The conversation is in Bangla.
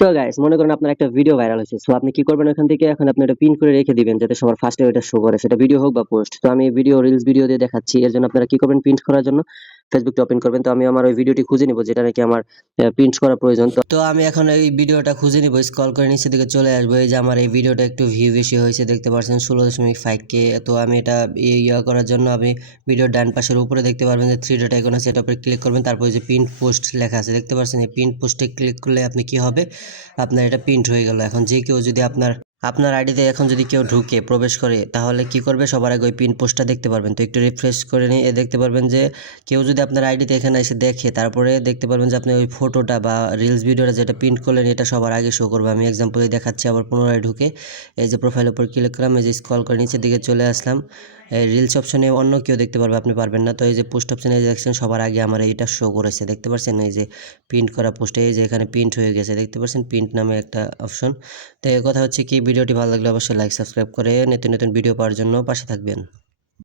তো গাইস মনে করেন আপনার একটা ভিডিও ভাইরাল হয়েছে, সো আপনি কি করবেন, ওখান থেকে এখন আপনি এটা পিন করে রেখে দিবেন যাতে সবার ফার্স্টে ওটা শো করে, সেটা ভিডিও হোক বা পোস্ট। তো আমি ভিডিও রিলস ভিডিও দিয়ে দেখাচ্ছি। এর জন্য আপনারা কি করবেন, প্রিন্ট করার জন্য ফেসবুকটা ওপেন করবেন। তো আমি আমার ওই ভিডিওটি খুঁজে নিব যেটা নাকি আমার প্রিন্ট করা প্রয়োজন। তো আমি এখন এই ভিডিওটা খুঁজে নিব, স্ক্রল করে নিচের দিকে চলে আসবো। এই যে আমার এই ভিডিওটা একটু ভিউ বেশি হয়েছে, দেখতে পাচ্ছেন 16.5K। তো আমি এটা ইয়া করার জন্য আমি ভিডিওর ডান পাশের উপরে দেখতে পারবেন যে থ্রি ডট আইকন আছে, এটার উপরে ক্লিক করবেন। তারপর যে প্রিন্ট পোস্ট লেখা আছে দেখতে পাচ্ছেন, এই প্রিন্ট পোস্টে ক্লিক করলে আপনি কি হবে, আপনার এটা প্রিন্ট হয়ে গেল। এখন যে কেউ যদি আপনার আপনার আইডিতে এখন যদি কেউ ঢুকে প্রবেশ করে, তাহলে কি করবে, সবার আগে ওই পিন পোস্টটা দেখতে পারবেন। তো একটু রিফ্রেশ করে নিয়ে দেখতে পারবেন যে কেউ যদি আপনার আইডিতে এখানে এসে দেখে, তারপরে দেখতে পারবেন যে আপনি ওই ফটোটা বা রিলস ভিডিওটা যেটা প্রিন্ট করলেন এটা সবার আগে শো করবে। আমি এক্সাম্পলে দেখাচ্ছি। আবার পুনরায় ঢুকে এই যে প্রোফাইলের উপর ক্লিক করলাম, এই যে স্ক্রল করে নিচের দিকে চলে আসলাম। এই রিলস অপশনে অন্য কেউ দেখতে পারবে, আপনি পারবেন না। তো এই যে পোস্ট অপশনে দেখছেন সবার আগে আমার এইটা শো করেছে, দেখতে পাচ্ছেন এই যে প্রিন্ট করা পোস্টে এই যে এখানে প্রিন্ট হয়ে গেছে, দেখতে পাচ্ছেন প্রিন্ট নামে একটা অপশন। তো এই কথা হচ্ছে কি, ভিডিওটি ভালো লাগলে অবশ্যই লাইক সাবস্ক্রাইব করে নতুন নতুন ভিডিও পাওয়ার জন্য পাশে থাকবেন।